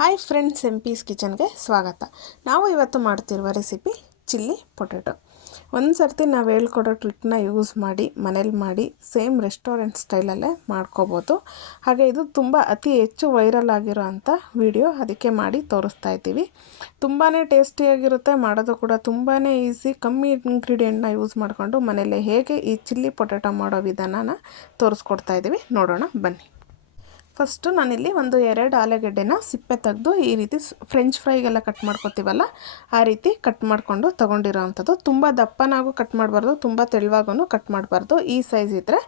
Hi friends, piece ಕಿಚನ್ಗೆ ಸ್ವಾಗತ. ನಾವು ಇವತ್ತು ಮಾಡ್ತಿರುವ ರೆಸಿಪಿ ಚಿಲ್ಲಿ ಪೊಟ್ಯಾಟೊ. ಒಂದು ಸರ್ತಿ ನಾವು ಹೇಳ್ಕೊಡೋ ಟ್ರಿಕ್ನ ಯೂಸ್ ಮಾಡಿ ಮನೇಲಿ ಮಾಡಿ ಸೇಮ್ ರೆಸ್ಟೋರೆಂಟ್ ಸ್ಟೈಲಲ್ಲೇ ಮಾಡ್ಕೋಬೋದು. ಹಾಗೆ ಇದು ತುಂಬ ಅತಿ ಹೆಚ್ಚು ವೈರಲ್ ಆಗಿರೋ ಅಂಥ ವಿಡಿಯೋ, ಅದಕ್ಕೆ ಮಾಡಿ ತೋರಿಸ್ತಾ ಇದ್ದೀವಿ. ತುಂಬಾ ಟೇಸ್ಟಿಯಾಗಿರುತ್ತೆ, ಮಾಡೋದು ಕೂಡ ತುಂಬಾ ಈಸಿ. ಕಮ್ಮಿ ಇಂಗ್ರೀಡಿಯೆಂಟ್ನ ಯೂಸ್ ಮಾಡಿಕೊಂಡು ಮನೇಲಿ ಹೇಗೆ ಈ ಚಿಲ್ಲಿ ಪೊಟ್ಯಾಟೊ ಮಾಡೋ ವಿಧಾನನ ತೋರಿಸ್ಕೊಡ್ತಾ ಇದ್ದೀವಿ. ನೋಡೋಣ ಬನ್ನಿ. ಫಸ್ಟು ನಾನಿಲ್ಲಿ ಒಂದು 2 ಆಲೂಗಡ್ಡೆನ ಸಿಪ್ಪೆ ತೆಗೆದು ಈ ರೀತಿ ಫ್ರೆಂಚ್ ಫ್ರೈಗೆಲ್ಲ ಕಟ್ ಮಾಡ್ಕೊತೀವಲ್ಲ ಆ ರೀತಿ ಕಟ್ ಮಾಡಿಕೊಂಡು ತೊಗೊಂಡಿರೋ ಅಂಥದ್ದು. ತುಂಬ ದಪ್ಪನಾಗೂ ಕಟ್ ಮಾಡಬಾರ್ದು, ತುಂಬ ತೆಳುವಾಗೂ ಕಟ್ ಮಾಡಬಾರ್ದು. ಈ ಸೈಜ್ ಇದ್ದರೆ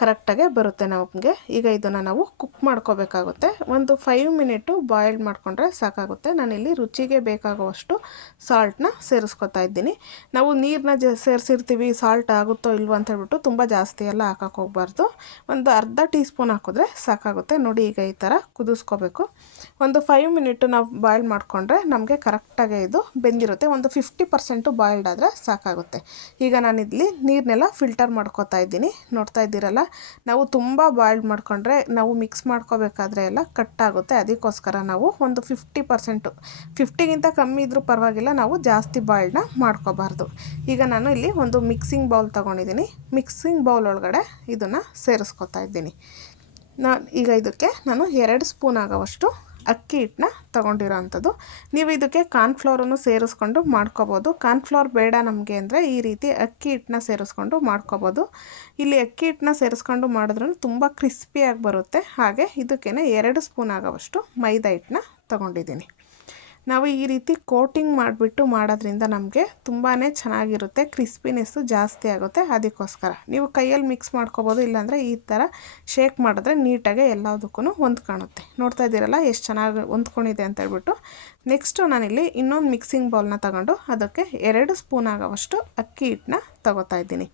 ಕರೆಕ್ಟಾಗೆ ಬರುತ್ತೆ ನಮಗೆ. ಈಗ ಇದನ್ನು ನಾವು ಕುಕ್ ಮಾಡ್ಕೋಬೇಕಾಗುತ್ತೆ. ಒಂದು 5 ಮಿನಿಟು ಬಾಯ್ಲ್ಡ್ ಮಾಡಿಕೊಂಡ್ರೆ ಸಾಕಾಗುತ್ತೆ. ನಾನಿಲ್ಲಿ ರುಚಿಗೆ ಬೇಕಾಗುವಷ್ಟು ಸಾಲ್ಟನ್ನ ಸೇರಿಸ್ಕೊತಾ ಇದ್ದೀನಿ. ನಾವು ನೀರನ್ನ ಸೇರಿಸಿರ್ತೀವಿ, ಸಾಲ್ಟ್ ಆಗುತ್ತೋ ಇಲ್ವೋ ಅಂತ ಹೇಳ್ಬಿಟ್ಟು ತುಂಬ ಜಾಸ್ತಿ ಎಲ್ಲ ಹಾಕೋಕ್ಕೆ ಹೋಗಬಾರ್ದು. ಒಂದು ಅರ್ಧ ಟೀ ಸ್ಪೂನ್ ಹಾಕಿದ್ರೆ ಸಾಕಾಗುತ್ತೆ. ನೋಡಿ, ಈಗ ಈ ಥರ ಕುದಿಸ್ಕೋಬೇಕು. ಒಂದು 5 ಮಿನಿಟು ನಾವು ಬಾಯ್ಲ್ ಮಾಡಿಕೊಂಡ್ರೆ ನಮಗೆ ಕರೆಕ್ಟಾಗಿ ಇದು ಬೆಂದಿರುತ್ತೆ. ಒಂದು 50% ಬಾಯ್ಲ್ಡ್ ಆದರೆ ಸಾಕಾಗುತ್ತೆ. ಈಗ ನಾನಿಲ್ಲಿ ನೀರನ್ನೆಲ್ಲ ಫಿಲ್ಟರ್ ಮಾಡ್ಕೋತಾ ಇದ್ದೀನಿ. ನೋಡ್ತಾ ಇದ್ದೀರಲ್ಲ, ನಾವು ತುಂಬ ಬಾಯ್ಲ್ಡ್ ಮಾಡಿಕೊಂಡ್ರೆ ನಾವು ಮಿಕ್ಸ್ ಮಾಡ್ಕೋಬೇಕಾದ್ರೆ ಎಲ್ಲ ಕಟ್ಟಾಗುತ್ತೆ. ಅದಕ್ಕೋಸ್ಕರ ನಾವು ಒಂದು 50%, 50ಗಿಂತ ಕಮ್ಮಿ ಇದ್ರೂ ಪರವಾಗಿಲ್ಲ, ನಾವು ಜಾಸ್ತಿ ಬಾಯ್ಲ್ಡ್ನ ಮಾಡ್ಕೋಬಾರ್ದು. ಈಗ ನಾನು ಇಲ್ಲಿ ಒಂದು ಮಿಕ್ಸಿಂಗ್ ಬೌಲ್ ತೊಗೊಂಡಿದ್ದೀನಿ. ಮಿಕ್ಸಿಂಗ್ ಬೌಲ್ ಒಳಗಡೆ ಇದನ್ನು ಸೇರಿಸ್ಕೊತಾ ಇದ್ದೀನಿ. ಈಗ ಇದಕ್ಕೆ ನಾನು 2 ಸ್ಪೂನ್ ಆಗೋವಷ್ಟು ಅಕ್ಕಿ ಹಿಟ್ಟನ್ನ ತೊಗೊಂಡಿರೋ ಅಂಥದ್ದು. ನೀವು ಇದಕ್ಕೆ ಕಾರ್ನ್ಫ್ಲವರನ್ನು ಸೇರಿಸ್ಕೊಂಡು ಮಾಡ್ಕೋಬೋದು. ಕಾರ್ನ್ಫ್ಲವರ್ ಬೇಡ ನಮಗೆ ಅಂದರೆ ಈ ರೀತಿ ಅಕ್ಕಿ ಹಿಟ್ಟನ್ನ ಸೇರಿಸ್ಕೊಂಡು ಮಾಡ್ಕೋಬೋದು. ಇಲ್ಲಿ ಅಕ್ಕಿ ಹಿಟ್ಟನ್ನ ಸೇರಿಸ್ಕೊಂಡು ಮಾಡಿದ್ರೂ ತುಂಬ ಕ್ರಿಸ್ಪಿಯಾಗಿ ಬರುತ್ತೆ. ಹಾಗೆ ಇದಕ್ಕೇ 2 ಸ್ಪೂನ್ ಆಗೋವಷ್ಟು ಮೈದಾ ಹಿಟ್ಟನ್ನ ತೊಗೊಂಡಿದ್ದೀನಿ. ನಾವು ಈ ರೀತಿ ಕೋಟಿಂಗ್ ಮಾಡಿಬಿಟ್ಟು ಮಾಡೋದ್ರಿಂದ ನಮಗೆ ತುಂಬಾ ಚೆನ್ನಾಗಿರುತ್ತೆ, ಕ್ರಿಸ್ಪಿನೆಸ್ಸು ಜಾಸ್ತಿ ಆಗುತ್ತೆ. ಅದಕ್ಕೋಸ್ಕರ ನೀವು ಕೈಯಲ್ಲಿ ಮಿಕ್ಸ್ ಮಾಡ್ಕೋಬೋದು, ಇಲ್ಲಾಂದರೆ ಈ ಥರ ಶೇಕ್ ಮಾಡಿದ್ರೆ ನೀಟಾಗಿ ಎಲ್ಲದಕ್ಕೂ ಹೊಂದ್ಕೊಳ್ಳುತ್ತೆ. ನೋಡ್ತಾ ಇದ್ದೀರಲ್ಲ ಎಷ್ಟು ಚೆನ್ನಾಗಿ ಹೊಂದ್ಕೊಂಡಿದೆ ಅಂತ ಹೇಳ್ಬಿಟ್ಟು. ನೆಕ್ಸ್ಟು ನಾನಿಲ್ಲಿ ಇನ್ನೊಂದು ಮಿಕ್ಸಿಂಗ್ ಬೌಲ್ನ ತಗೊಂಡು ಅದಕ್ಕೆ 2 ಸ್ಪೂನ್ ಆಗೋವಷ್ಟು ಅಕ್ಕಿ ಹಿಟ್ಟನ್ನ ತೊಗೋತಾ ಇದ್ದೀನಿ.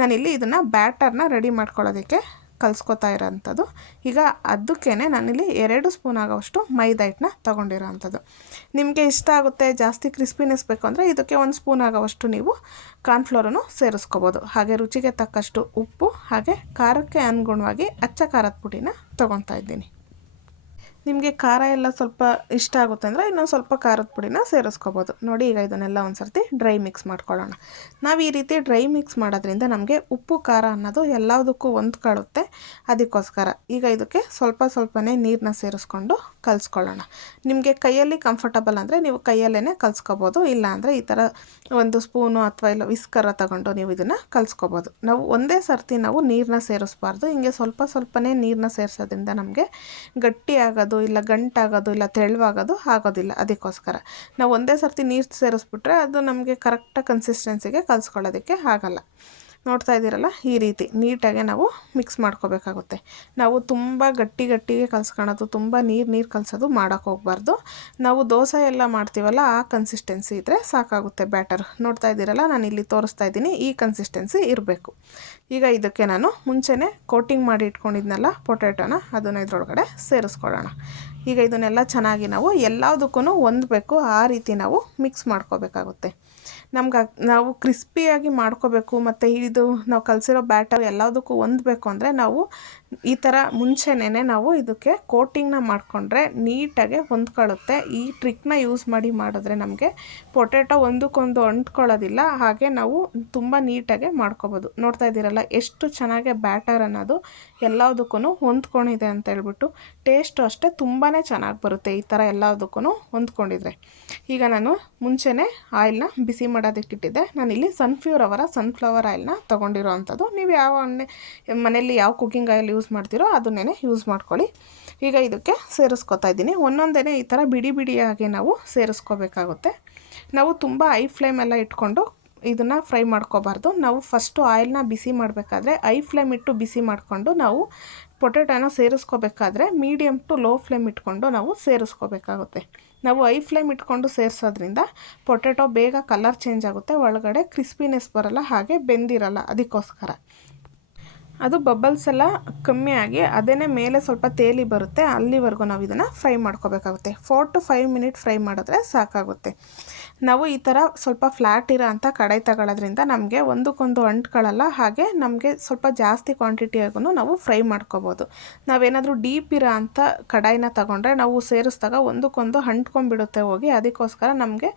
ನಾನಿಲ್ಲಿ ಇದನ್ನು ಬ್ಯಾಟರ್ನ ರೆಡಿ ಮಾಡ್ಕೊಳ್ಳೋದಕ್ಕೆ ಕಲಿಸ್ಕೊತಾ ಇರೋವಂಥದ್ದು. ಈಗ ಅದಕ್ಕೇ ನಾನಿಲ್ಲಿ 2 ಸ್ಪೂನ್ ಆಗೋವಷ್ಟು ಮೈದಾ ಹಿಟ್ಟನ್ನ ತೊಗೊಂಡಿರೋ ಅಂಥದ್ದು. ನಿಮಗೆ ಇಷ್ಟ ಆಗುತ್ತೆ, ಜಾಸ್ತಿ ಕ್ರಿಸ್ಪಿನೆಸ್ ಬೇಕು ಅಂದರೆ ಇದಕ್ಕೆ 1 ಸ್ಪೂನ್ ಆಗೋವಷ್ಟು ನೀವು ಕಾರ್ನ್ಫ್ಲವರನ್ನು ಸೇರಿಸ್ಕೋಬೋದು. ಹಾಗೆ ರುಚಿಗೆ ತಕ್ಕಷ್ಟು ಉಪ್ಪು, ಹಾಗೆ ಖಾರಕ್ಕೆ ಅನುಗುಣವಾಗಿ ಅಚ್ಚ ಖಾರದ ಪುಡಿನ ತೊಗೊತಾ ಇದ್ದೀನಿ. ನಿಮಗೆ ಖಾರ ಎಲ್ಲ ಸ್ವಲ್ಪ ಇಷ್ಟ ಆಗುತ್ತೆ ಅಂದರೆ ಇನ್ನೊಂದು ಸ್ವಲ್ಪ ಖಾರದ ಪುಡಿನ ಸೇರಿಸ್ಕೋಬೋದು. ನೋಡಿ, ಈಗ ಇದನ್ನೆಲ್ಲ ಒಂದು ಸರ್ತಿ ಡ್ರೈ ಮಿಕ್ಸ್ ಮಾಡ್ಕೊಳ್ಳೋಣ. ನಾವು ಈ ರೀತಿ ಡ್ರೈ ಮಿಕ್ಸ್ ಮಾಡೋದ್ರಿಂದ ನಮಗೆ ಉಪ್ಪು ಖಾರ ಅನ್ನೋದು ಎಲ್ಲದಕ್ಕೂ ಹೊಂದ್ಕೊಳ್ಳುತ್ತೆ. ಅದಕ್ಕೋಸ್ಕರ ಈಗ ಇದಕ್ಕೆ ಸ್ವಲ್ಪನೇ ನೀರನ್ನ ಸೇರಿಸ್ಕೊಂಡು ಕಲಿಸ್ಕೊಳ್ಳೋಣ. ನಿಮಗೆ ಕೈಯಲ್ಲಿ ಕಂಫರ್ಟಬಲ್ ಅಂದರೆ ನೀವು ಕೈಯಲ್ಲೇ ಕಲಿಸ್ಕೋಬೋದು, ಇಲ್ಲ ಅಂದರೆ ಈ ಥರ ಒಂದು ಸ್ಪೂನು ಅಥವಾ ಇಲ್ಲ ವಿಸ್ಕರ ತಗೊಂಡು ನೀವು ಇದನ್ನು ಕಲಿಸ್ಕೋಬೋದು. ನಾವು ಒಂದೇ ಸರ್ತಿ ನಾವು ನೀರನ್ನ ಸೇರಿಸ್ಬಾರ್ದು. ಹಿಂಗೆ ಸ್ವಲ್ಪನೇ ನೀರನ್ನ ಸೇರಿಸೋದ್ರಿಂದ ನಮಗೆ ಗಟ್ಟಿ ಆಗೋದು, ಇಲ್ಲ ಗಂಟಾಗೋದು, ಇಲ್ಲ ತೆಳುವಾಗೋದು ಆಗೋದಿಲ್ಲ. ಅದಕ್ಕೋಸ್ಕರ ನಾವು ಒಂದೇ ಸರ್ತಿ ನೀರು ಸೇರಿಸ್ಬಿಟ್ರೆ ಅದು ನಮಗೆ ಕರೆಕ್ಟಾಗಿ ಕನ್ಸಿಸ್ಟೆನ್ಸಿಗೆ ಕಲಿಸ್ಕೊಳ್ಳೋದಕ್ಕೆ ಆಗಲ್ಲ. ನೋಡ್ತಾ ಇದ್ದೀರಲ್ಲ, ಈ ರೀತಿ ನೀಟಾಗೆ ನಾವು ಮಿಕ್ಸ್ ಮಾಡ್ಕೋಬೇಕಾಗುತ್ತೆ. ನಾವು ತುಂಬ ಗಟ್ಟಿಗೆ ಕಲಿಸ್ಕೊಳ್ಳೋದು, ತುಂಬ ನೀರು ಕಲಿಸೋದು ಮಾಡೋಕ್ಕೆ ಹೋಗಬಾರ್ದು. ನಾವು ದೋಸೆ ಎಲ್ಲ ಮಾಡ್ತೀವಲ್ಲ ಆ ಕನ್ಸಿಸ್ಟೆನ್ಸಿ ಇದ್ದರೆ ಸಾಕಾಗುತ್ತೆ ಬ್ಯಾಟರ್. ನೋಡ್ತಾ ಇದ್ದೀರಲ್ಲ, ನಾನು ಇಲ್ಲಿ ತೋರಿಸ್ತಾ ಇದ್ದೀನಿ, ಈ ಕನ್ಸಿಸ್ಟೆನ್ಸಿ ಇರಬೇಕು. ಈಗ ಇದಕ್ಕೆ ನಾನು ಮುಂಚೆನೇ ಕೋಟಿಂಗ್ ಮಾಡಿ ಇಟ್ಕೊಂಡಿದ್ನಲ್ಲ ಪೊಟ್ಯಾಟೊನ, ಅದನ್ನು ಇದರೊಳಗಡೆ ಸೇರಿಸ್ಕೊಳ್ಳೋಣ. ಈಗ ಇದನ್ನೆಲ್ಲ ಚೆನ್ನಾಗಿ ನಾವು ಎಲ್ಲದಕ್ಕೂ ಹೊಂದಬೇಕು, ಆ ರೀತಿ ನಾವು ಮಿಕ್ಸ್ ಮಾಡ್ಕೋಬೇಕಾಗುತ್ತೆ. ನಾವು ಕ್ರಿಸ್ಪಿಯಾಗಿ ಮಾಡ್ಕೋಬೇಕು, ಮತ್ತು ಇದು ನಾವು ಕಲಸಿರೋ ಬ್ಯಾಟರ್ ಎಲ್ಲದಕ್ಕೂ ಹೊಂದಬೇಕು ಅಂದರೆ ನಾವು ಈ ಥರ ಮುಂಚೆನೇ ನಾವು ಇದಕ್ಕೆ ಕೋಟಿಂಗ್ನ ಮಾಡಿಕೊಂಡ್ರೆ ನೀಟಾಗೆ ಹೊಂದ್ಕೊಳ್ಳುತ್ತೆ. ಈ ಟ್ರಿಕ್ನ ಯೂಸ್ ಮಾಡಿ ಮಾಡಿದ್ರೆ ನಮಗೆ ಪೊಟ್ಯಾಟೊ ಒಂದಕ್ಕೊಂದು ಅಂಟ್ಕೊಳ್ಳೋದಿಲ್ಲ. ಹಾಗೆ ನಾವು ತುಂಬ ನೀಟಾಗೆ ಮಾಡ್ಕೋಬೋದು. ನೋಡ್ತಾ ಇದ್ದೀರಲ್ಲ ಎಷ್ಟು ಚೆನ್ನಾಗಿ ಬ್ಯಾಟರ್ ಅನ್ನೋದು ಎಲ್ಲದಕ್ಕೂ ಹೊಂದ್ಕೊಂಡಿದೆ ಅಂತ ಹೇಳ್ಬಿಟ್ಟು. ಟೇಸ್ಟು ಅಷ್ಟೇ ತುಂಬಾ ಚೆನ್ನಾಗಿ ಬರುತ್ತೆ ಈ ಥರ ಎಲ್ಲದಕ್ಕೂ ಹೊಂದ್ಕೊಂಡಿದ್ರೆ. ಈಗ ನಾನು ಮುಂಚೆನೇ ಆಯಿಲ್ನ ಬಿಸಿ ಮಾಡೋದಕ್ಕೆ ಇಟ್ಟಿದ್ದೆ. ನಾನಿಲ್ಲಿ ಸನ್ಫ್ಲವರ್ ಆಯಿಲ್ನ ತೊಗೊಂಡಿರೋ ಅಂಥದ್ದು. ನೀವು ಯಾವ ಮನೆಯಲ್ಲಿ ಯಾವ ಕುಕ್ಕಿಂಗ್ ಆಯಿಲ್ ಯೂಸ್ ಮಾಡ್ತೀರೋ ಅದನ್ನೇ ಯೂಸ್ ಮಾಡ್ಕೊಳ್ಳಿ. ಈಗ ಇದಕ್ಕೆ ಸೇರಿಸ್ಕೊತಾ ಇದ್ದೀನಿ. ಒಂದೊಂದೇ ಈ ಥರ ಬಿಡಿಯಾಗಿ ನಾವು ಸೇರಿಸ್ಕೋಬೇಕಾಗುತ್ತೆ. ನಾವು ತುಂಬ ಹೈ ಫ್ಲೇಮೆಲ್ಲ ಇಟ್ಕೊಂಡು ಇದನ್ನು ಫ್ರೈ ಮಾಡ್ಕೋಬಾರ್ದು. ನಾವು ಫಸ್ಟು ಆಯಿಲ್ನ ಬಿಸಿ ಮಾಡಬೇಕಾದ್ರೆ ಹೈ ಫ್ಲೇಮ್ ಇಟ್ಟು ಬಿಸಿ ಮಾಡಿಕೊಂಡು ನಾವು ಪೊಟ್ಯಾಟೊನ ಸೇರಿಸ್ಕೋಬೇಕಾದ್ರೆ ಮೀಡಿಯಮ್ ಟು ಲೋ ಫ್ಲೇಮ್ ಇಟ್ಕೊಂಡು ನಾವು ಸೇರಿಸ್ಕೋಬೇಕಾಗುತ್ತೆ. ನಾವು ಹೈ ಫ್ಲೇಮ್ ಇಟ್ಕೊಂಡು ಸೇರಿಸೋದ್ರಿಂದ ಪೊಟ್ಯಾಟೊ ಬೇಗ ಕಲರ್ ಚೇಂಜ್ ಆಗುತ್ತೆ, ಒಳಗಡೆ ಕ್ರಿಸ್ಪಿನೆಸ್ ಬರೋಲ್ಲ, ಹಾಗೆ ಬೆಂದಿರಲ್ಲ. ಅದಕ್ಕೋಸ್ಕರ ಅದು ಬಬಲ್ಸ್ ಎಲ್ಲ ಕಮ್ಮಿ ಆಗಿ ಅದೇ ಮೇಲೆ ಸ್ವಲ್ಪ ತೇಲಿ ಬರುತ್ತೆ, ಅಲ್ಲಿವರೆಗೂ ನಾವು ಇದನ್ನು ಫ್ರೈ ಮಾಡ್ಕೋಬೇಕಾಗುತ್ತೆ. 4 to 5 ಮಿನಿಟ್ ಫ್ರೈ ಮಾಡಿದ್ರೆ ಸಾಕಾಗುತ್ತೆ. ನಾವು ಈ ಥರ ಸ್ವಲ್ಪ ಫ್ಲ್ಯಾಟ್ ಇರೋ ಅಂಥ ಕಡಾಯಿ ತಗೊಳ್ಳೋದ್ರಿಂದ ನಮಗೆ ಒಂದಕ್ಕೊಂದು ಅಂಟ್ಕೊಳ್ಳಲ್ಲ, ಹಾಗೆ ನಮಗೆ ಸ್ವಲ್ಪ ಜಾಸ್ತಿ ಕ್ವಾಂಟಿಟಿಯಾಗೂ ನಾವು ಫ್ರೈ ಮಾಡ್ಕೋಬೋದು. ನಾವೇನಾದರೂ ಡೀಪ್ ಇರೋ ಅಂಥ ಕಡಾಯಿನ ತಗೊಂಡ್ರೆ ನಾವು ಸೇರಿಸಿದಾಗ ಒಂದಕ್ಕೊಂದು ಅಂಟ್ಕೊಂಡ್ಬಿಡುತ್ತೆ ಹೋಗಿ. ಅದಕ್ಕೋಸ್ಕರ ನಮಗೆ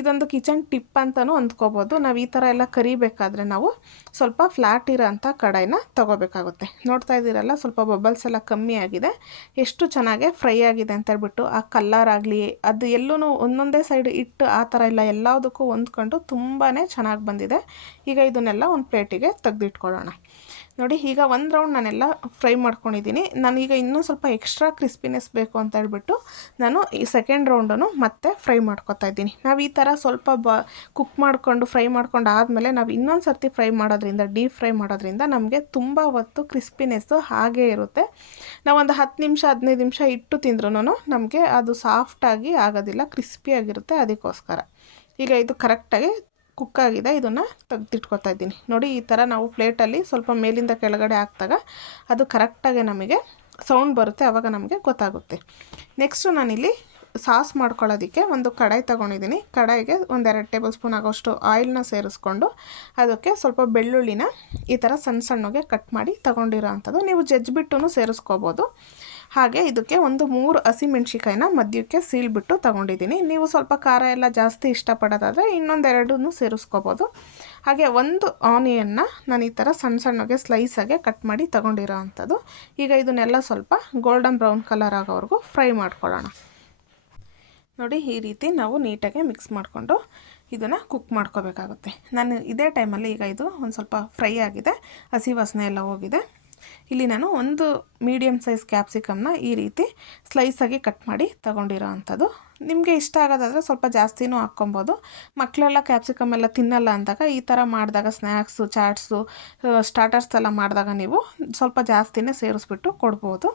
ಇದೊಂದು ಕಿಚನ್ ಟಿಪ್ ಅಂತಲೂ ಅಂದ್ಕೋಬೋದು. ನಾವು ಈ ಥರ ಎಲ್ಲ ಕರಿಬೇಕಾದ್ರೆ ನಾವು ಸ್ವಲ್ಪ ಫ್ಲ್ಯಾಟ್ ಇರೋ ಅಂಥ ಕಡಾಯಿನ ತಗೋಬೇಕಾಗುತ್ತೆ. ನೋಡ್ತಾ ಇದ್ದೀರಲ್ಲ, ಸ್ವಲ್ಪ ಬಬಲ್ಸ್ ಎಲ್ಲ ಕಮ್ಮಿ ಆಗಿದೆ, ಎಷ್ಟು ಚೆನ್ನಾಗಿ ಫ್ರೈ ಆಗಿದೆ ಅಂತ ಹೇಳ್ಬಿಟ್ಟು. ಆ ಕಲ್ಲರ್ ಆಗಲಿ ಅದು ಎಲ್ಲೂ ಒಂದೊಂದೇ ಸೈಡ್ ಇಟ್ಟು ಆ ಥರ ಇಲ್ಲ, ಎಲ್ಲದಕ್ಕೂ ಹೊಂದ್ಕೊಂಡು ತುಂಬಾ ಚೆನ್ನಾಗಿ ಬಂದಿದೆ. ಈಗ ಇದನ್ನೆಲ್ಲ ಒಂದು ಪ್ಲೇಟಿಗೆ ತೆಗೆದಿಟ್ಕೊಳ್ಳೋಣ. ನೋಡಿ, ಈಗ ಒಂದು ರೌಂಡ್ ನಾನೆಲ್ಲ ಫ್ರೈ ಮಾಡ್ಕೊಂಡಿದ್ದೀನಿ. ನಾನೀಗ ಇನ್ನೂ ಸ್ವಲ್ಪ ಎಕ್ಸ್ಟ್ರಾ ಕ್ರಿಸ್ಪಿನೆಸ್ ಬೇಕು ಅಂತ ಹೇಳ್ಬಿಟ್ಟು ನಾನು ಈ ಸೆಕೆಂಡ್ ರೌಂಡನ್ನು ಮತ್ತೆ ಫ್ರೈ ಮಾಡ್ಕೊತಾ ಇದ್ದೀನಿ. ನಾವು ಈ ಥರ ಸ್ವಲ್ಪ ಕುಕ್ ಮಾಡಿಕೊಂಡು ಫ್ರೈ ಮಾಡ್ಕೊಂಡು ಆದಮೇಲೆ ನಾವು ಇನ್ನೊಂದು ಸರ್ತಿ ಫ್ರೈ ಮಾಡೋದ್ರಿಂದ, ಡೀಪ್ ಫ್ರೈ ಮಾಡೋದ್ರಿಂದ ನಮಗೆ ತುಂಬ ಹೊತ್ತು ಕ್ರಿಸ್ಪಿನೆಸ್ಸು ಹಾಗೇ ಇರುತ್ತೆ. ನಾವೊಂದು 10 ನಿಮಿಷ 15 ನಿಮಿಷ ಇಟ್ಟು ತಿಂದ್ರೂ ನಮಗೆ ಅದು ಸಾಫ್ಟಾಗಿ ಆಗೋದಿಲ್ಲ, ಕ್ರಿಸ್ಪಿಯಾಗಿರುತ್ತೆ. ಅದಕ್ಕೋಸ್ಕರ ಈಗ ಇದು ಕರೆಕ್ಟಾಗಿ ಕುಕ್ಕಾಗಿದೆ, ಇದನ್ನು ತೆಗೆದಿಟ್ಕೊತಾ ಇದ್ದೀನಿ. ನೋಡಿ, ಈ ಥರ ನಾವು ಪ್ಲೇಟಲ್ಲಿ ಸ್ವಲ್ಪ ಮೇಲಿಂದ ಕೆಳಗಡೆ ಹಾಕಿದಾಗ ಅದು ಕರೆಕ್ಟಾಗಿ ನಮಗೆ ಸೌಂಡ್ ಬರುತ್ತೆ, ಆವಾಗ ನಮಗೆ ಗೊತ್ತಾಗುತ್ತೆ. ನೆಕ್ಸ್ಟು ನಾನಿಲ್ಲಿ ಸಾಸ್ ಮಾಡ್ಕೊಳ್ಳೋದಕ್ಕೆ ಒಂದು ಕಡಾಯಿ ತೊಗೊಂಡಿದ್ದೀನಿ. ಕಡಾಯಿಗೆ 1-2 ಟೇಬಲ್ ಸ್ಪೂನ್ ಆಗೋಷ್ಟು ಆಯಿಲ್ನ ಸೇರಿಸ್ಕೊಂಡು ಅದಕ್ಕೆ ಸ್ವಲ್ಪ ಬೆಳ್ಳುಳ್ಳಿನ ಈ ಥರ ಸಣ್ಣ ಸಣ್ಣಗೆ ಕಟ್ ಮಾಡಿ ತೊಗೊಂಡಿರೋ ಅಂಥದ್ದು, ನೀವು ಜಜ್ಜಿಬಿಟ್ಟು ಸೇರಿಸ್ಕೋಬೋದು. ಹಾಗೆ ಇದಕ್ಕೆ 3 ಹಸಿಮೆಣ್ಸಿಕಾಯಿನ ಮಧ್ಯಕ್ಕೆ ಸೀಳ್ಬಿಟ್ಟು ತೊಗೊಂಡಿದ್ದೀನಿ. ನೀವು ಸ್ವಲ್ಪ ಖಾರ ಎಲ್ಲ ಜಾಸ್ತಿ ಇಷ್ಟಪಡೋದಾದರೆ ಇನ್ನೊಂದೆರಡೂ ಸೇರಿಸ್ಕೋಬೋದು. ಹಾಗೆ 1 ಆನಿಯನ್ನ ನಾನು ಈ ಥರ ಸಣ್ಣ ಸಣ್ಣಗೆ ಸ್ಲೈಸಾಗೆ ಕಟ್ ಮಾಡಿ ತೊಗೊಂಡಿರೋ ಅಂಥದ್ದು. ಈಗ ಇದನ್ನೆಲ್ಲ ಸ್ವಲ್ಪ ಗೋಲ್ಡನ್ ಬ್ರೌನ್ ಕಲರ್ ಆಗೋವರೆಗೂ ಫ್ರೈ ಮಾಡ್ಕೊಳ್ಳೋಣ. ನೋಡಿ, ಈ ರೀತಿ ನಾವು ನೀಟಾಗಿ ಮಿಕ್ಸ್ ಮಾಡಿಕೊಂಡು ಇದನ್ನು ಕುಕ್ ಮಾಡ್ಕೋಬೇಕಾಗುತ್ತೆ. ನಾನು ಇದೇ ಟೈಮಲ್ಲಿ ಈಗ ಇದು ಒಂದು ಸ್ವಲ್ಪ ಫ್ರೈ ಆಗಿದೆ, ಹಸಿ ವಾಸನೆ ಎಲ್ಲ ಹೋಗಿದೆ. ಇಲ್ಲಿ ನಾನು ಒಂದು ಮೀಡಿಯಮ್ ಸೈಜ್ ಕ್ಯಾಪ್ಸಿಕಮ್ನ ಈ ರೀತಿ ಸ್ಲೈಸಾಗಿ ಕಟ್ ಮಾಡಿ ತೊಗೊಂಡಿರೋ ಅಂಥದ್ದು. ನಿಮಗೆ ಇಷ್ಟ ಆಗೋದಾದರೆ ಸ್ವಲ್ಪ ಜಾಸ್ತಿನೂ ಹಾಕ್ಕೊಬೋದು. ಮಕ್ಕಳೆಲ್ಲ ಕ್ಯಾಪ್ಸಿಕಮ್ ಎಲ್ಲ ತಿನ್ನಲ್ಲ ಅಂದಾಗ ಈ ಥರ ಮಾಡಿದಾಗ ಸ್ನ್ಯಾಕ್ಸು, ಚಾಟ್ಸು, ಸ್ಟಾರ್ಟರ್ಸ್ ಎಲ್ಲ ಮಾಡಿದಾಗ ನೀವು ಸ್ವಲ್ಪ ಜಾಸ್ತಿನೇ ಸೇರಿಸ್ಬಿಟ್ಟು ಕೊಡ್ಬೋದು.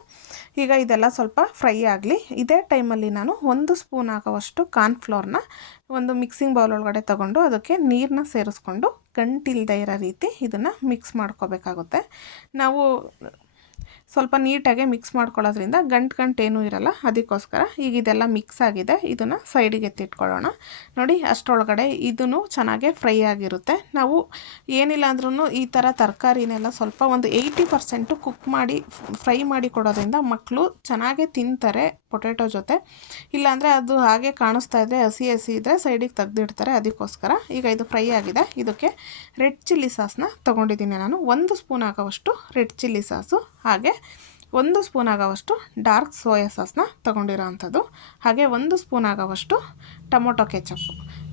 ಈಗ ಇದೆಲ್ಲ ಸ್ವಲ್ಪ ಫ್ರೈ ಆಗಲಿ. ಇದೇ ಟೈಮಲ್ಲಿ ನಾನು 1 ಸ್ಪೂನ್ ಆಗೋವಷ್ಟು ಕಾರ್ನ್ಫ್ಲೋರ್ನ ಒಂದು ಮಿಕ್ಸಿಂಗ್ ಬೌಲ್ ಒಳಗಡೆ ತೊಗೊಂಡು ಅದಕ್ಕೆ ನೀರನ್ನ ಸೇರಿಸ್ಕೊಂಡು ಗಂಟಿಲ್ದೇ ಇರೋ ರೀತಿ ಇದನ್ನು ಮಿಕ್ಸ್ ಮಾಡ್ಕೋಬೇಕಾಗುತ್ತೆ. ನಾವು ಸ್ವಲ್ಪ ನೀಟಾಗಿ ಮಿಕ್ಸ್ ಮಾಡ್ಕೊಳ್ಳೋದ್ರಿಂದ ಗಂಟು ಏನೂ ಇರಲ್ಲ. ಅದಕ್ಕೋಸ್ಕರ ಈಗ ಇದೆಲ್ಲ ಮಿಕ್ಸ್ ಆಗಿದೆ, ಇದನ್ನು ಸೈಡಿಗೆ ಎತ್ತಿಟ್ಕೊಳ್ಳೋಣ. ನೋಡಿ, ಅಷ್ಟರೊಳಗಡೆ ಇದೂ ಚೆನ್ನಾಗೇ ಫ್ರೈ ಆಗಿರುತ್ತೆ. ನಾವು ಏನಿಲ್ಲ ಅಂದ್ರೂ ಈ ಥರ ತರಕಾರಿನೆಲ್ಲ ಸ್ವಲ್ಪ ಒಂದು 80% ಕುಕ್ ಮಾಡಿ ಫ್ರೈ ಮಾಡಿ ಕೊಡೋದ್ರಿಂದ ಮಕ್ಕಳು ಚೆನ್ನಾಗೇ ತಿಂತಾರೆ ಪೊಟ್ಯಾಟೊ ಜೊತೆ. ಇಲ್ಲಾಂದರೆ ಅದು ಹಾಗೆ ಕಾಣಿಸ್ತಾ ಇದ್ದರೆ ಹಸಿ ಇದ್ದರೆ ಸೈಡಿಗೆ ತೆಗೆದಿಡ್ತಾರೆ. ಅದಕ್ಕೋಸ್ಕರ ಈಗ ಇದು ಫ್ರೈ ಆಗಿದೆ. ಇದಕ್ಕೆ ರೆಡ್ ಚಿಲ್ಲಿ ಸಾಸ್ನ ತೊಗೊಂಡಿದ್ದೀನಿ ನಾನು. 1 ಸ್ಪೂನ್ ಆಗೋವಷ್ಟು ರೆಡ್ ಚಿಲ್ಲಿ ಸಾಸು, ಹಾಗೆ 1 ಸ್ಪೂನ್ ಆಗೋವಷ್ಟು ಡಾರ್ಕ್ ಸೋಯಾ ಸಾಸ್ನ ತೊಗೊಂಡಿರೋ ಅಂಥದ್ದು, ಹಾಗೆ 1 ಸ್ಪೂನ್ ಆಗೋವಷ್ಟು ಟೊಮೊಟೊ ಕೆಚಪ್ಪು.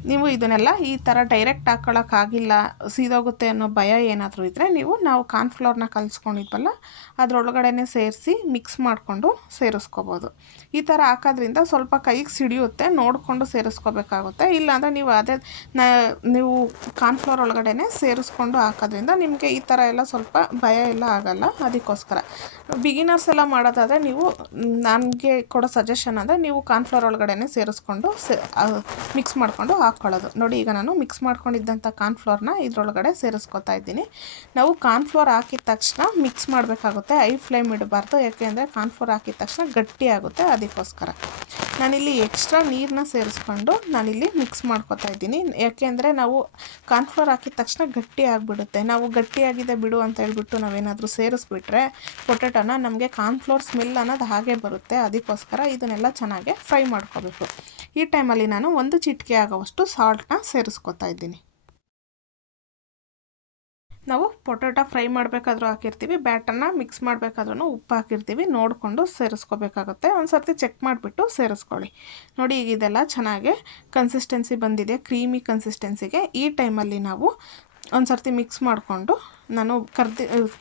ನೀವು ಇದನ್ನೆಲ್ಲ ಈ ಥರ ಡೈರೆಕ್ಟ್ ಹಾಕ್ಕೊಳ್ಳೋಕ್ಕಾಗಿಲ್ಲ, ಸೀದೋಗುತ್ತೆ ಅನ್ನೋ ಭಯ ಏನಾದರೂ ಇದ್ದರೆ ನಾವು ಕಾರ್ನ್ಫ್ಲೋರ್ನ ಕಲಿಸ್ಕೊಂಡಿದ್ವಲ್ಲ ಅದರೊಳಗಡೆ ಸೇರಿಸಿ ಮಿಕ್ಸ್ ಮಾಡಿಕೊಂಡು ಸೇರಿಸ್ಕೋಬೋದು. ಈ ಥರ ಹಾಕೋದ್ರಿಂದ ಸ್ವಲ್ಪ ಕೈಗೆ ಸಿಡಿಯುತ್ತೆ, ನೋಡಿಕೊಂಡು ಸೇರಿಸ್ಕೋಬೇಕಾಗುತ್ತೆ. ಇಲ್ಲಾಂದರೆ ನೀವು ಕಾರ್ನ್ಫ್ಲೋರ್ ಒಳಗಡೆ ಸೇರಿಸ್ಕೊಂಡು ಹಾಕೋದ್ರಿಂದ ನಿಮಗೆ ಈ ಥರ ಎಲ್ಲ ಸ್ವಲ್ಪ ಭಯ ಎಲ್ಲ ಆಗೋಲ್ಲ. ಅದಕ್ಕೋಸ್ಕರ ಬಿಗಿನರ್ಸ್ ಎಲ್ಲ ಮಾಡೋದಾದರೆ ನೀವು, ನನಗೆ ಕೊಡೋ ಸಜೆಷನ್ ಅಂದರೆ ನೀವು ಕಾರ್ನ್ಫ್ಲೋರ್ ಒಳಗಡೆ ಸೇರಿಸ್ಕೊಂಡು ಮಿಕ್ಸ್ ಮಾಡಿಕೊಂಡು ಹಾಕ್ಕೊಳ್ಳೋದು. ನೋಡಿ, ಈಗ ನಾನು ಮಿಕ್ಸ್ ಮಾಡ್ಕೊಂಡಿದ್ದಂಥ ಕಾರ್ನ್ಫ್ಲೋರ್ನ ಇದರೊಳಗಡೆ ಸೇರಿಸ್ಕೊತಾ ಇದ್ದೀನಿ. ನಾವು ಕಾರ್ನ್ಫ್ಲೋರ್ ಹಾಕಿದ ತಕ್ಷಣ ಮಿಕ್ಸ್ ಮಾಡಬೇಕಾಗುತ್ತೆ, ಐ ಫ್ಲೇಮ್ ಇಡಬಾರ್ದು. ಯಾಕೆಂದರೆ ಕಾರ್ನ್ಫ್ಲೋರ್ ಹಾಕಿದ ತಕ್ಷಣ ಗಟ್ಟಿ ಆಗುತ್ತೆ. ಅದಕ್ಕೋಸ್ಕರ ನಾನಿಲ್ಲಿ ಎಕ್ಸ್ಟ್ರಾ ನೀರನ್ನ ಸೇರಿಸ್ಕೊಂಡು ನಾನಿಲ್ಲಿ ಮಿಕ್ಸ್ ಮಾಡ್ಕೊತಾ ಇದ್ದೀನಿ. ಯಾಕೆಂದರೆ ನಾವು ಕಾರ್ನ್ಫ್ಲೋರ್ ಹಾಕಿದ ತಕ್ಷಣ ಗಟ್ಟಿ ಆಗಿಬಿಡುತ್ತೆ. ನಾವು ಗಟ್ಟಿಯಾಗಿದೆ ಬಿಡು ಅಂತ ಹೇಳ್ಬಿಟ್ಟು ನಾವೇನಾದರೂ ಸೇರಿಸ್ಬಿಟ್ರೆ ಪೊಟ್ಯಾಟೋನ ನಮಗೆ ಕಾರ್ನ್ಫ್ಲೋರ್ ಸ್ಮೆಲ್ ಅನ್ನೋದು ಹಾಗೆ ಬರುತ್ತೆ. ಅದಕ್ಕೋಸ್ಕರ ಇದನ್ನೆಲ್ಲ ಚೆನ್ನಾಗಿ ಫ್ರೈ ಮಾಡ್ಕೋಬೇಕು. ಈ ಟೈಮಲ್ಲಿ ನಾನು 1 ಚಿಟಿಕೆ ಆಗೋವಷ್ಟು ಸಾಲ್ಟ್ನ ಸೇರಿಸ್ಕೊತಾ ಇದ್ದೀನಿ. ನಾವು ಪೊಟ್ಯಾಟೊ ಫ್ರೈ ಮಾಡಬೇಕಾದ್ರೂ ಹಾಕಿರ್ತೀವಿ, ಬ್ಯಾಟರ್ನ ಮಿಕ್ಸ್ ಮಾಡಬೇಕಾದ್ರೂ ಉಪ್ಪು ಹಾಕಿರ್ತೀವಿ, ನೋಡಿಕೊಂಡು ಸೇರಿಸ್ಕೋಬೇಕಾಗುತ್ತೆ. ಒಂದು ಸರ್ತಿ ಚೆಕ್ ಮಾಡಿಬಿಟ್ಟು ಸೇರಿಸ್ಕೊಳ್ಳಿ. ನೋಡಿ, ಈಗ ಇದೆಲ್ಲ ಚೆನ್ನಾಗಿ ಕನ್ಸಿಸ್ಟೆನ್ಸಿ ಬಂದಿದೆ, ಕ್ರೀಮಿ ಕನ್ಸಿಸ್ಟೆನ್ಸಿಗೆ. ಈ ಟೈಮಲ್ಲಿ ನಾವು ಒಂದು ಸರ್ತಿ ಮಿಕ್ಸ್ ಮಾಡಿಕೊಂಡು ನಾನು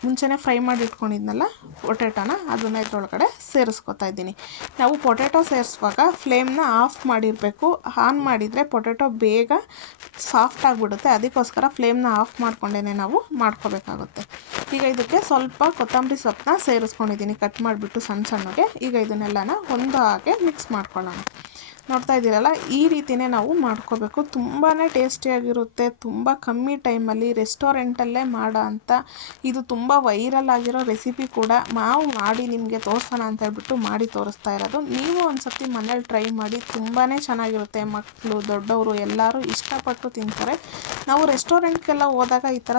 ಮುಂಚೆನೇ ಫ್ರೈ ಮಾಡಿ ಇಟ್ಕೊಂಡಿದ್ನಲ್ಲ ಪೊಟ್ಯಾಟೋನ, ಅದನ್ನು ಇದ್ರೊಳಗಡೆ ಸೇರಿಸ್ಕೊತಾ ಇದ್ದೀನಿ. ನಾವು ಪೊಟ್ಯಾಟೊ ಸೇರಿಸುವಾಗ ಫ್ಲೇಮ್ನ ಆಫ್ ಮಾಡಿರಬೇಕು. ಆನ್ ಮಾಡಿದರೆ ಪೊಟ್ಯಾಟೊ ಬೇಗ ಸಾಫ್ಟ್ ಆಗಿಬಿಡುತ್ತೆ. ಅದಕ್ಕೋಸ್ಕರ ಫ್ಲೇಮ್ನ ಆಫ್ ಮಾಡ್ಕೊಂಡೇ ನಾವು ಮಾಡ್ಕೋಬೇಕಾಗುತ್ತೆ. ಈಗ ಇದಕ್ಕೆ ಸ್ವಲ್ಪ ಕೊತ್ತಂಬರಿ ಸೊಪ್ಪನ್ನ ಸೇರಿಸ್ಕೊಂಡಿದ್ದೀನಿ, ಕಟ್ ಮಾಡಿಬಿಟ್ಟು ಸಣ್ಣ ಸಣ್ಣಗೆ. ಈಗ ಇದನ್ನೆಲ್ಲನ ಒಂದು ಹಾಗೆ ಮಿಕ್ಸ್ ಮಾಡ್ಕೊಳ್ಳೋಣ. ನೋಡ್ತಾ ಇದ್ದೀರಲ್ಲ, ಈ ರೀತಿಯೇ ನಾವು ಮಾಡ್ಕೋಬೇಕು. ತುಂಬಾ ಟೇಸ್ಟಿಯಾಗಿರುತ್ತೆ. ತುಂಬ ಕಮ್ಮಿ ಟೈಮಲ್ಲಿ ರೆಸ್ಟೋರೆಂಟಲ್ಲೇ ಮಾಡೋ ಅಂಥ ಇದು ತುಂಬ ವೈರಲ್ ಆಗಿರೋ ರೆಸಿಪಿ ಕೂಡ ನಾವು ಮಾಡಿ ನಿಮಗೆ ತೋರಿಸೋಣ ಅಂತ ಹೇಳ್ಬಿಟ್ಟು ಮಾಡಿ ತೋರಿಸ್ತಾ ಇರೋದು. ನೀವು ಒಂದು ಸರ್ತಿ ಮನೇಲಿ ಟ್ರೈ ಮಾಡಿ, ತುಂಬಾ ಚೆನ್ನಾಗಿರುತ್ತೆ. ಮಕ್ಕಳು ದೊಡ್ಡವರು ಎಲ್ಲರೂ ಇಷ್ಟಪಟ್ಟು ತಿಂತಾರೆ. ನಾವು ರೆಸ್ಟೋರೆಂಟ್ಗೆಲ್ಲ ಹೋದಾಗ ಈ ಥರ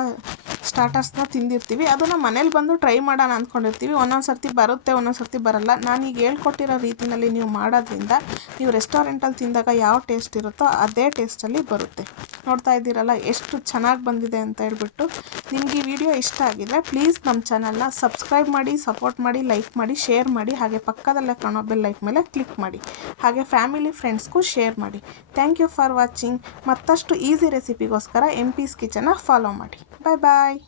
ಸ್ಟಾರ್ಟರ್ಸ್ನ ತಿಂದಿರ್ತೀವಿ, ಅದನ್ನು ಮನೇಲಿ ಬಂದು ಟ್ರೈ ಮಾಡೋಣ ಅಂದ್ಕೊಂಡಿರ್ತೀವಿ. ಒಂದೊಂದು ಸರ್ತಿ ಬರುತ್ತೆ, ಒಂದೊಂದು ಸರ್ತಿ ಬರಲ್ಲ. ನಾನೀಗ ಹೇಳ್ಕೊಟ್ಟಿರೋ ರೀತಿಯಲ್ಲಿ ನೀವು ಮಾಡೋದ್ರಿಂದ ನೀವು ರೆಸ್ಟೋರೆಂಟಲ್ಲಿ ತಿಂದಾಗ ಯಾವ ಟೇಸ್ಟ್ ಇರುತ್ತೋ ಅದೇ ಟೇಸ್ಟಲ್ಲಿ ಬರುತ್ತೆ. ನೋಡ್ತಾ ಇದ್ದೀರಲ್ಲ ಎಷ್ಟು ಚೆನ್ನಾಗಿ ಬಂದಿದೆ ಅಂತ ಹೇಳ್ಬಿಟ್ಟು. ನಿಮ್ಗೆ ಈ ವಿಡಿಯೋ ಇಷ್ಟ ಆಗಿದ್ರೆ ಪ್ಲೀಸ್ ನಮ್ಮ ಚಾನಲ್ನ ಸಬ್ಸ್ಕ್ರೈಬ್ ಮಾಡಿ, ಸಪೋರ್ಟ್ ಮಾಡಿ, ಲೈಕ್ ಮಾಡಿ, ಶೇರ್ ಮಾಡಿ. ಹಾಗೆ ಪಕ್ಕದಲ್ಲೇ ಕಾಣೋ ಬೆಲ್ ಲೈಕ್ ಮೇಲೆ ಕ್ಲಿಕ್ ಮಾಡಿ. ಹಾಗೆ ಫ್ಯಾಮಿಲಿ ಫ್ರೆಂಡ್ಸ್ಗೂ ಶೇರ್ ಮಾಡಿ. Thank you for watching. ಮತ್ತಷ್ಟು ಈಸಿ ರೆಸಿಪಿಗೋಸ್ಕರ MP's ಕಿಚನ್ನ ಫಾಲೋ ಮಾಡಿ. ಬಾಯ್ ಬಾಯ್.